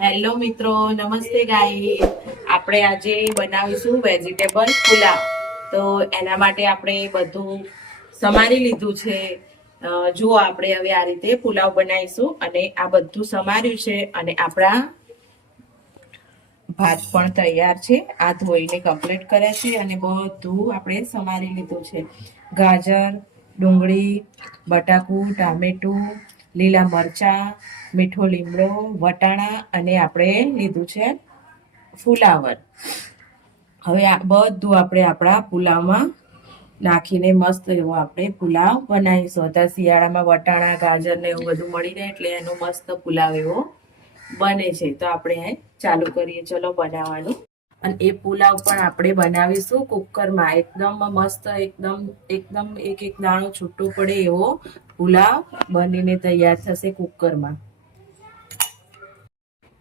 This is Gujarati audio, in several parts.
હેલો મિત્રો, નમસ્તે ગાઈસ. આપણે આજે બનાવીશું વેજીટેબલ પુલાવ. તો એના માટે આપણે બધું સમારી લીધું છે. જુઓ, આપણે હવે આ રીતે પુલાવ બનાવીશું અને આ બધું સમાર્યું છે અને આપણા ભાત પણ તૈયાર છે. આ ધોઈને કમ્પ્લીટ કર્યા છે અને બધું આપણે સમારી લીધું છે. ગાજર, ડુંગળી, બટાકું, ટામેટું, લીલા મરચા, મીઠો લીમડો, વટાણા અને આપણે લીધું છે ફુલાવર. હવે આ બધું આપણે આપણા પુલાવમાં નાખીને મસ્ત એવો આપણે પુલાવ બનાવીશું. અત્યારે શિયાળામાં વટાણા, ગાજર ને એવું બધું મળી રહે એટલે એનો મસ્ત પુલાવ એવો બને છે. તો આપણે ચાલુ કરીએ, ચલો બનાવવાનું. અને એ પુલાવ પણ આપણે બનાવીશું કુકરમાં. એકદમ મસ્ત, એકદમ એકદમ એક એક દાણો છૂટો પડે એવો પુલાવ બનીને તૈયાર થશે કુકરમાં.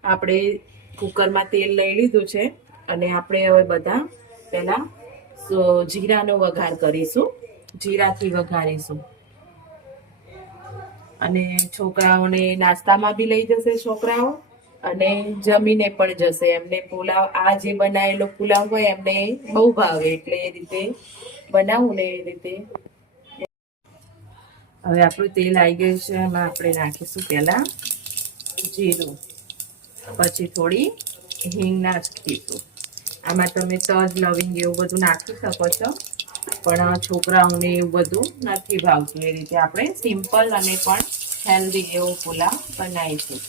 આપણે કુકરમાં તેલ લઈ લીધું છે અને આપણે હવે બધા પહેલા જીરાનો વઘાર કરીશું. જીરાથી વઘારીશું અને છોકરાઓને નાસ્તામાં બી લઈ જશે છોકરાઓ અને જમીને પણ જશે. એમને પુલાવ, આ જે બનાવેલો પુલાવ હોય એમને બહુ ભાવે, એટલે એ રીતે બનાવું ને એ રીતે. હવે આપણું તેલ આવી ગયું છે. એમાં આપણે નાખીશું પહેલા જીરું, પછી થોડી હિંગ નાખીશું. આમાં તમે તજ, લવિંગ એવું બધું નાખી શકો છો, પણ છોકરાઓને એવું બધું નથી ભાવતું. એ રીતે આપણે સિમ્પલ અને પણ હેલ્ધી એવો પુલાવ બનાવીશું.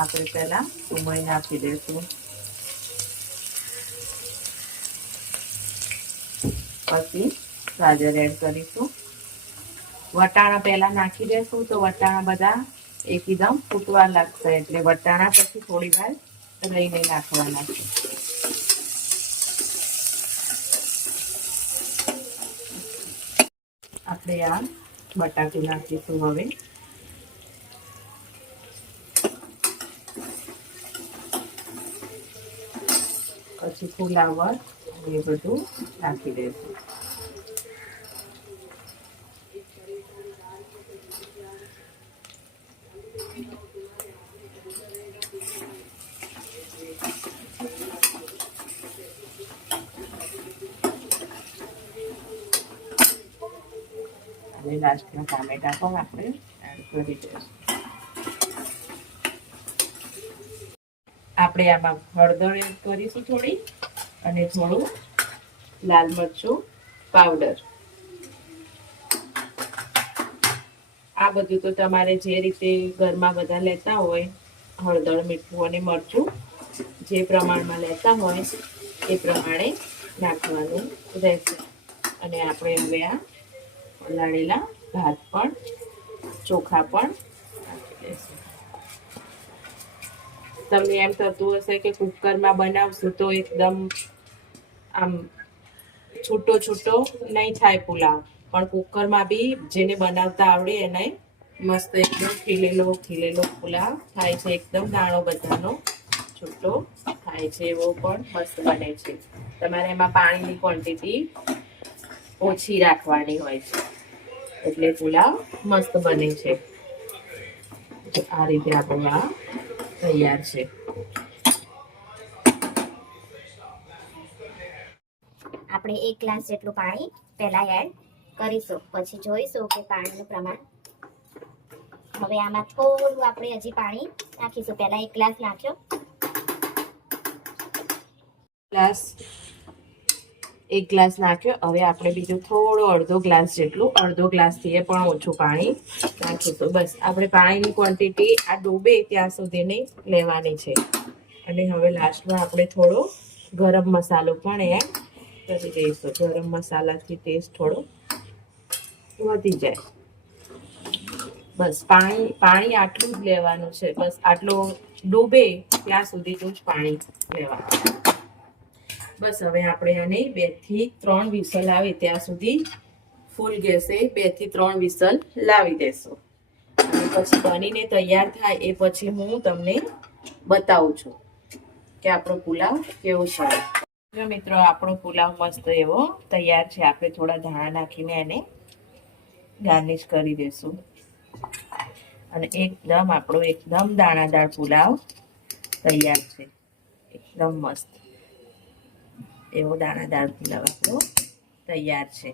આપણે પહેલા ડુંગળી નાખી દઈશું, પછી ગાજર એડ કરીશું. વટાણા પહેલા નાખી દઈશું તો વટાણા બધા એકદમ ફૂટવા લાગશે, એટલે વટાણા પછી થોડી વાર રહીને નાખવાના છે. આપણે આ બટાકું નાખીશું હવે. પછી ફુલાવર એ બધું નાખી દઈશું. અને લાસ્ટમાં ટામેટા પણ આપણે એડ કરી દઈશું. આપણે આમાં હળદર એડ કરીશું થોડી, અને થોડું લાલ મરચું પાવડર. આ બધું તો તમારે જે રીતે ઘરમાં બધા લેતા હોય, હળદર, મીઠું અને મરચું જે પ્રમાણમાં લેતા હોય એ પ્રમાણે નાખવાનું રહેશે. અને આપણે હવે આ પલાળેલા ભાત પણ, ચોખા પણ નાખી દઈશું. તમને એમ થતું હશે કે કુકરમાં બનાવશું તો એકદમ આમ છૂટો છૂટો નહીં થાય પુલાવ, પણ કુકરમાં બી જેને બનાવતા આવડે એને મસ્ત એકદમ ખીલેલો પુલાવ થાય છે. એકદમ દાણો બધાનો છૂટો થાય છે, એવો પણ મસ્ત બને છે. તમારે એમાં પાણીની ક્વોન્ટિટી ઓછી રાખવાની હોય છે, એટલે પુલાવ મસ્ત બને છે. આ રીતે આપણું આ તૈયાર છે. આપણે 1 ગ્લાસ જેટલું પાણી પહેલા એડ કરીશું, પછી જોઈશું કે પાણીનું પ્રમાણ. હવે આમાં થોડું આપણે હજી પાણી નાખીશું. પહેલા 1 ગ્લાસ નાખ્યો, એક ગ્લાસ નાખ્યો. હવે આપણે બીજો થોડો અડધો ગ્લાસ જેટલું, અડધો ગ્લાસથી એ પણ ઓછું પાણી નાખીશું. બસ આપણે પાણીની ક્વોન્ટિટી આ ડૂબે ત્યાં સુધીની લેવાની છે. અને હવે લાસ્ટમાં આપણે થોડો ગરમ મસાલો પણ એડ કરી દઈશું. ગરમ મસાલાથી ટેસ્ટ થોડો વધી જાય. બસ પાણી આટલું જ લેવાનું છે. બસ આટલો ડૂબે ત્યાં સુધીનું જ પાણી લેવાનું. બસ હવે આપણે આને 2 થી 3 વિસલ આવે ત્યાં સુધી ફૂલ ગેસે 2 થી 3 વિસલ લાવી દેશું. અને પછી બનીને તૈયાર થાય એ પછી હું તમને બતાવું છું કે આપણો પુલાવ કેવો છે. જો મિત્રો, આપણો પુલાવ મસ્ત એવો તૈયાર છે. આપણે થોડા ધાણા નાખીને એને ગાર્નિશ કરી દઈશું. અને એકદમ દાણાદાર પુલાવ તૈયાર છે. એકદમ મસ્ત એવો દાણાદાર પુલાવ આપણો તૈયાર છે.